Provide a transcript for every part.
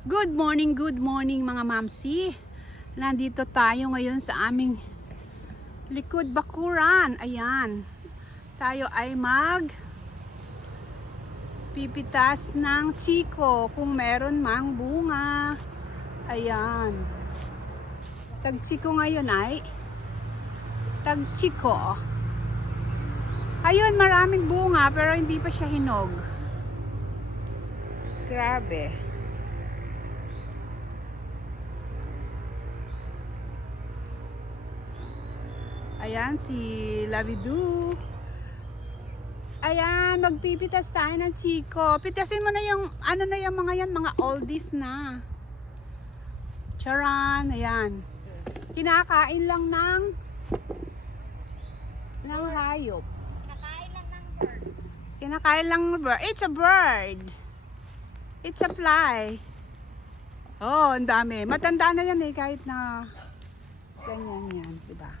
Good morning mga mamsi. Nandito tayo ngayon sa aming likod bakuran. Ayan. Tayo ay pipitas ng chiko kung meron mang bunga. Ayan. Tag-chiko ngayon ay tag-chiko. Ayun, maraming bunga pero hindi pa siya hinog. Grabe. Ayan, si Labidu. Ayan, magpipitas tayo ng chiko. Pitasin mo na yung, ano na yung mga yan, mga oldies na. Charan, ayan. Kinakain lang ng hayop. Kinakain lang ng bird. Kinakain lang ng bird. It's a bird. It's a fly. Oh, ang dami. Matanda na yan eh, kahit na ganyan yan, diba?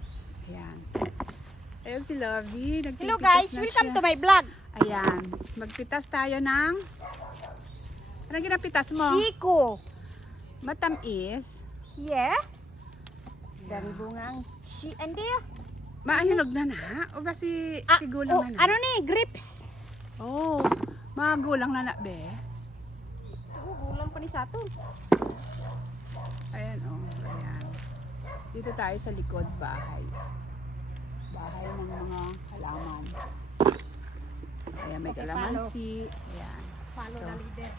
Ayan. Ayan si Lovey. Hello guys, welcome to my vlog. Ayan. Magpitas tayo ng... Anong ginapitas mo? Chiko. Matamis. Yeah. Dami bungang hindi. Mahinog na na? O kasi sigulang na na? Ano ni? Grips. Oh, magulang na na, be. Gulang pa ni Sato. Ayan, oh. Ayan. Dito tayo sa likod bahay. Bahay ng mga halaman. Ayan, may kalamansi. Ayan. Follow the leader.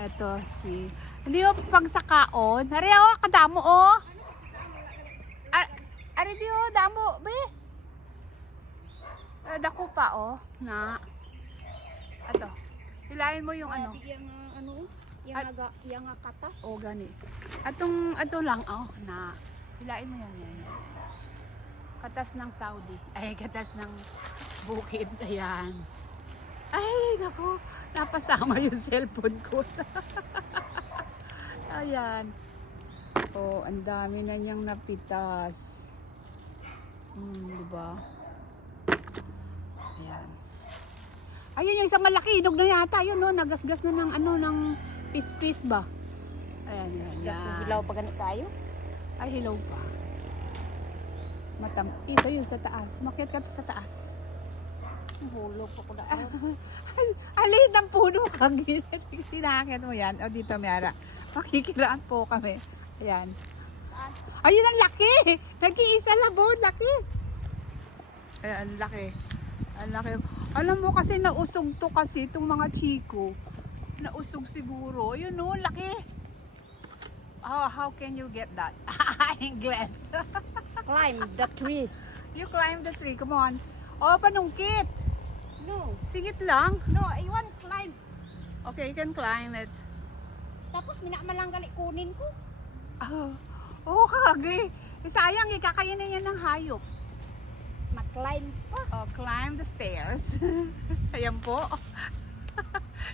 Ito si... Hindi mo pagsakaon. Hari ako, kadamo oh. Ari di oh, damo. Be. Dako pa oh. Na. Ito. Hilahin mo yung ano. Yang katas. Oh, gani. Ato lang oh. Na. Hilahin mo yan. Katas ng Saudi. Ay, katas ng bukid. Ayan. Ay, naku. Napasama yung cellphone ko. Ayan. Oh, ang dami na niyang napitas. Diba? Ayan. Ayun yung isang malaki. Inog na yata. Yun, no? Nagasgas na ng ng pis-pis ba? Ayan, yan. Hilaw pa ganit tayo. Ay, hilaw pa. Isa yun sa taas. Makiat ka sa taas. Hulog pa ko na. Alin ng puno ka. Sinakit mo yan. O dito, Miara. Makikiraan po kami. Ayan. Ayun ang laki. Nag-iisa labon. Laki. Ayan, ang laki. Ang laki. Alam mo kasi nausog to kasi itong mga chiko. Nausog siguro. Yun o, laki. Oh, how can you get that? English. Climb the tree. You climb the tree. Come on. Oh, panungkit. No. Sigit lang. No, I want climb. Okay, you can climb it. Tapos minamalang gali kunin ko. Oh, kagay. Sayang, ikakainin yan ng hayop. Mag-climb pa. Oh, climb the stairs. Ayan po.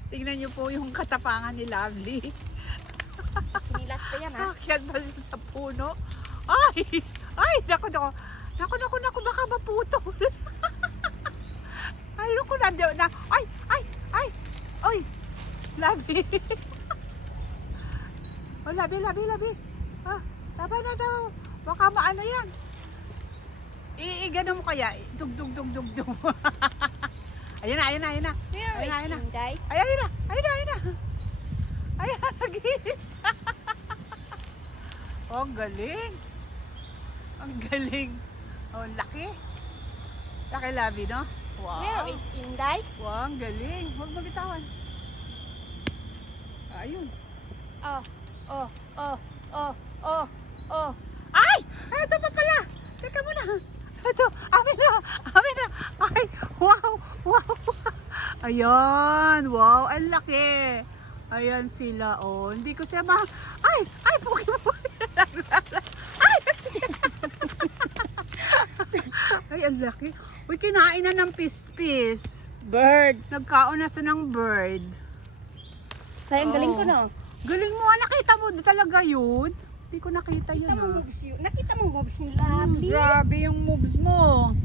Tingnan niyo po yung katapangan ni Lovely. Sinilas pa yan ha. Akyat ba siya sa puno? Ay! Ay! Naku, baka maputol. Ayoko na. Ay! Oy! Lovely. Oh, Lovely. Tama na daw. Baka maano yan. Gano mo kaya? Dug. Ayun na. Ayun na. Ayan, nag-iis. Oh, ang galing. Oh, laki. Laki, Lovely, no? Wow. Where is Inday? Wow, ang galing. Huwag magitawan. Ayun. Oh. Ay! Ito pa pala. Teka muna. Ito. Amin na. Ay, wow. Ayan. Wow, ang laki. Ayan sila, oh. Hindi ko siya Ay, puki. Ay, ang laki. Uy, kinain na ng pis-pis. Bird. Nagkaon na sa ng bird. Kaya ang galing ko no. Galing mo. Nakita mo talaga yun? Hindi ko nakita yun. Nakita mo moves ni Lovely. Grabe yung moves mo.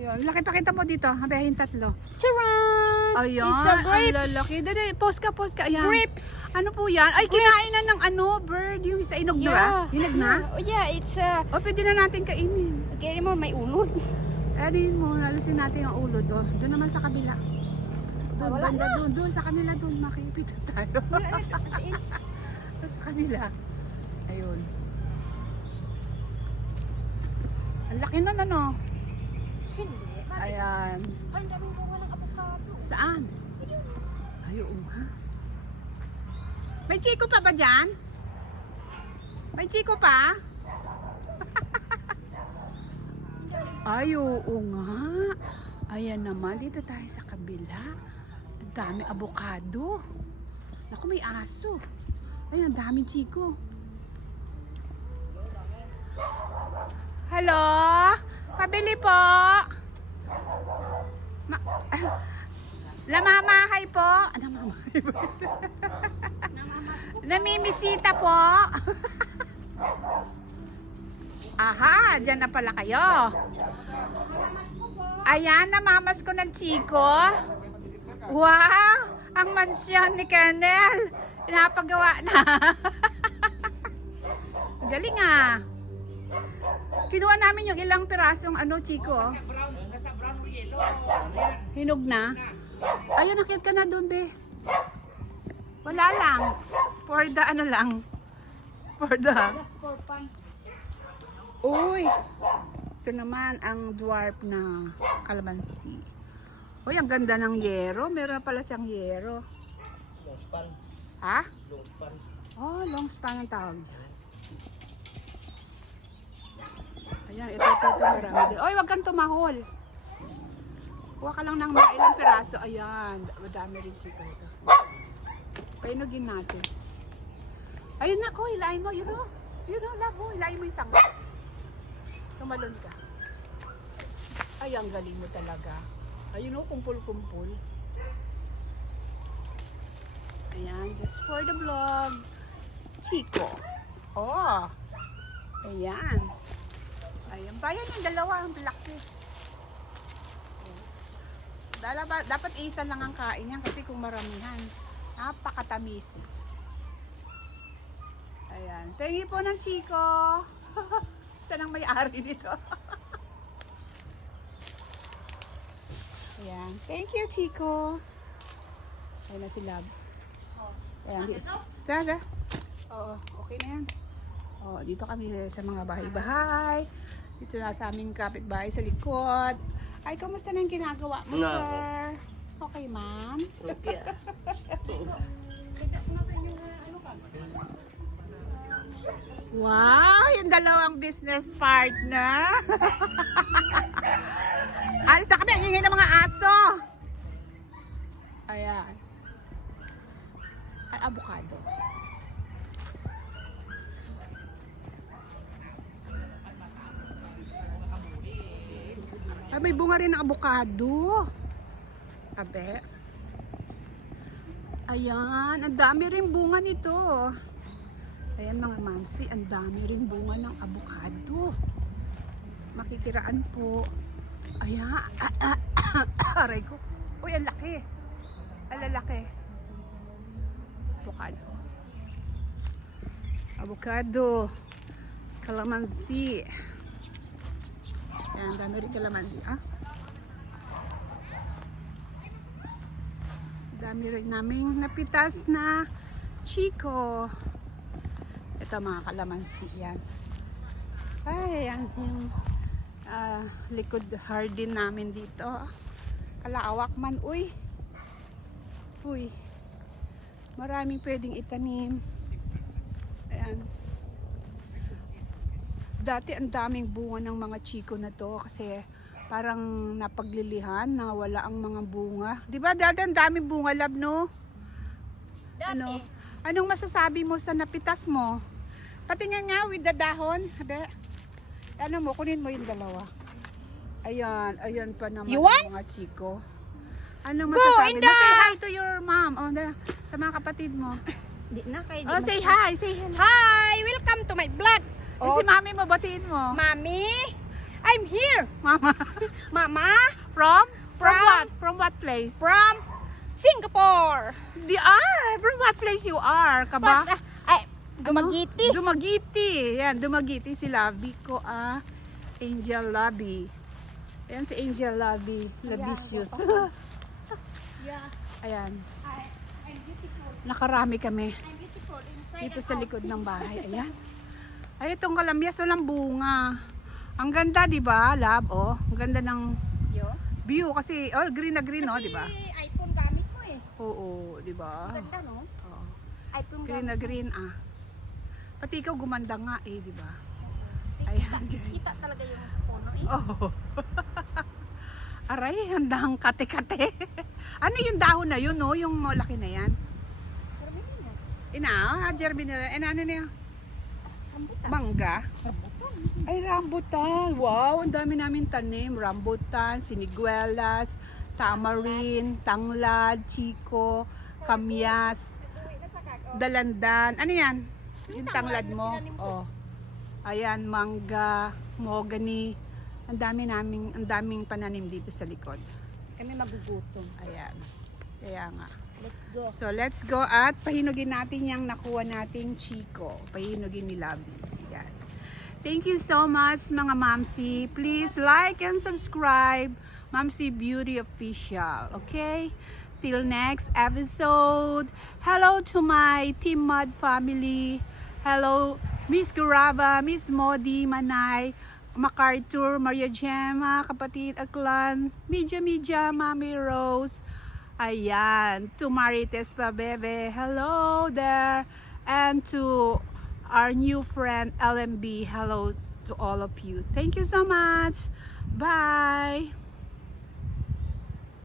Ayun. Laki pakita mo dito. Habihin tatlo. Charan! Ayan, It's a ang grapes. lalaki. Dali, post ka. Ayan. Grapes. Ano po yan? Ay, kinain na ng bird. Yung sa inog na ba? Hinog na? Oh, yeah, it's O, pwede na natin kainin. kaya mo may ulod. Ayan mo, nalisin natin ang ulod. O, doon naman sa kabila. Doon, Wala banda doon. Sa kanila doon. Makipitas tayo. Sa kanila. Ayun. Ang laki nun, ano? Hindi. Ayan. Ay, daming bunga ng avocado. Saan? Ay, oo nga. May chiko pa ba dyan? May chiko pa? Ay, oo nga. Ayan naman, dito tayo sa kabila. Ang dami avocado. Naku, may aso. Ay, ang daming chiko. Hello? Pabili po. Namamahay po. Namamahay po. Namimisita po. Aha, dyan na pala kayo. Ayan, namamas ko ng chiko. Wow, ang mansyon ni Colonel. Napagawa na. Galing ah. Kinuha namin yung ilang pirasong chiko. Hinog na. Ayun, nakit ka na doon, be. Wala lang. For the lang. For the... Uy. Ito naman ang dwarf na kalamansi. Uy, ang ganda ng yero. Meron pala siyang yero. Long span. Ha? Long span. Oh, long span ang tawag dyan. Ayan, ito, marami din. Oy, wag kang tumahol. Kuha ka lang ng mga ilang piraso. Ayan, madami rin chika ito. Painugin natin. Ayun na ko, hilahin mo. Yun o, labo. Hilahin mo yung sanga. Tumalon ka. Ay, ang galing mo talaga. Ayun o, kumpul-kumpul. Ayan, just for the vlog. Chico. Oh. Ayan. Ayan. Bayan yung dalawa. Ang laki. Dapat isa lang ang kain yan kasi kung maramihan. Napakatamis. Ayan. Tingi po ng Chico. Saan ang may-ari nito? Ayan. Thank you, Chico. Ayan na si Lab. Ayan. Dada. Oo, okay na yan. Oh, dito kami sa mga bahay-bahay. Dito na sa aming kapitbahay sa likod. Ay, kamusta na yung ginagawa mo, sir? Okay, ma'am? Okay. Wow, yung dalawang business partner. Alis na kami, ang ingay ng mga aso. Ayan. Ay, avocado. Ay, may bunga rin ng avocado. Abe. Ayan, ang dami rin bunga nito. Ayan mga mamsi, ang dami rin bunga ng avocado. Makikiraan po. Ayan. Aray ko. Uy, ang laki. Ang lalaki. Avocado. Avocado. Kalamansi. Ayan, dami rin kalamansi. Dami rin naming napitas na Chico. Ito mga kalamansi yan. Ay, yan yung likod garden namin dito. Kalawak man, uy. Uy. Maraming pwedeng itanim. Ayan. Dati ang daming bunga ng mga Chico na to kasi parang napaglilihan na wala ang mga bunga. 'Di ba? Dati ang daming bunga, lab, no? Ano? Anong masasabi mo sa napitas mo? Patingin nga with the dahon, habe. Ano mo, kunin mo yung dalawa. Ayan, ayan pa naman You want? ang mga Chico. Anong masasabi mo? Say hi to your mom. Sa mga kapatid mo. Di na kayo. Oh, say hi. Say hello. Hi! Welcome to my vlog. Si mami mo, batiin mo. Mommy, I'm here. Mama. Mama, From? From From? what? From what place? from Singapore! Di from what place you are? Kaba? Ay, Dumaguete. Dumaguete. Yan, Dumaguete si Labi ko Angel Labi. Ayan si Angel Labi. Labicious. Yeah. Ayan. I'm beautiful. Nakarami kami I'm beautiful inside dito and sa out. likod ng bahay. Ayan. Ay, itong kalamyas walang bunga. Ang ganda, di ba, lab? Oh, ang ganda ng Yo. view kasi green na green, oh, di ba? Kasi iPhone gamit ko eh. Oo, di ba? Ganda no? Oo. iPhone Green na gamit. green, Pati ikaw gumanda nga, di ba? Kita, Ayan, guys. kita talaga yung sa puno eh. Oh. Aray, handang kate-kate. Ano yung dahon na yun, no? Yung malaki na yan. Sarap din yan. Jeremy na. Ano na yun? Rambutan. Mangga? Rambutan. Ay, rambutan. Wow, ang dami namin tanim. Rambutan, siniguelas, tamarin, tanglad, chiko, kamyas, Uwi na sa kag. dalandan. Ano yan? Yung tanglad tanglad na mo? tinanim ko. Oh. Ayan, mangga, mahogany. Ang daming pananim dito sa likod. Kami magugutom. Ayan. Kaya nga. Let's go. So, let's go at pahinugin natin yung nakuha nating chiko. Pahinugin ni Labi. Ayan. Thank you so much mga Mamsi. Please like and subscribe. Mamsi Beauty Official. Okay? Till next episode. Hello to my Team Mud family. Hello Miss Guraba, Miss Modi, Manay, MacArthur, Maria Gemma, kapatid Aklan, Media, Mami Rose. Ayan, to Marites Pabebe, hello there. And to our new friend LMB, hello to all of you. Thank you so much. Bye.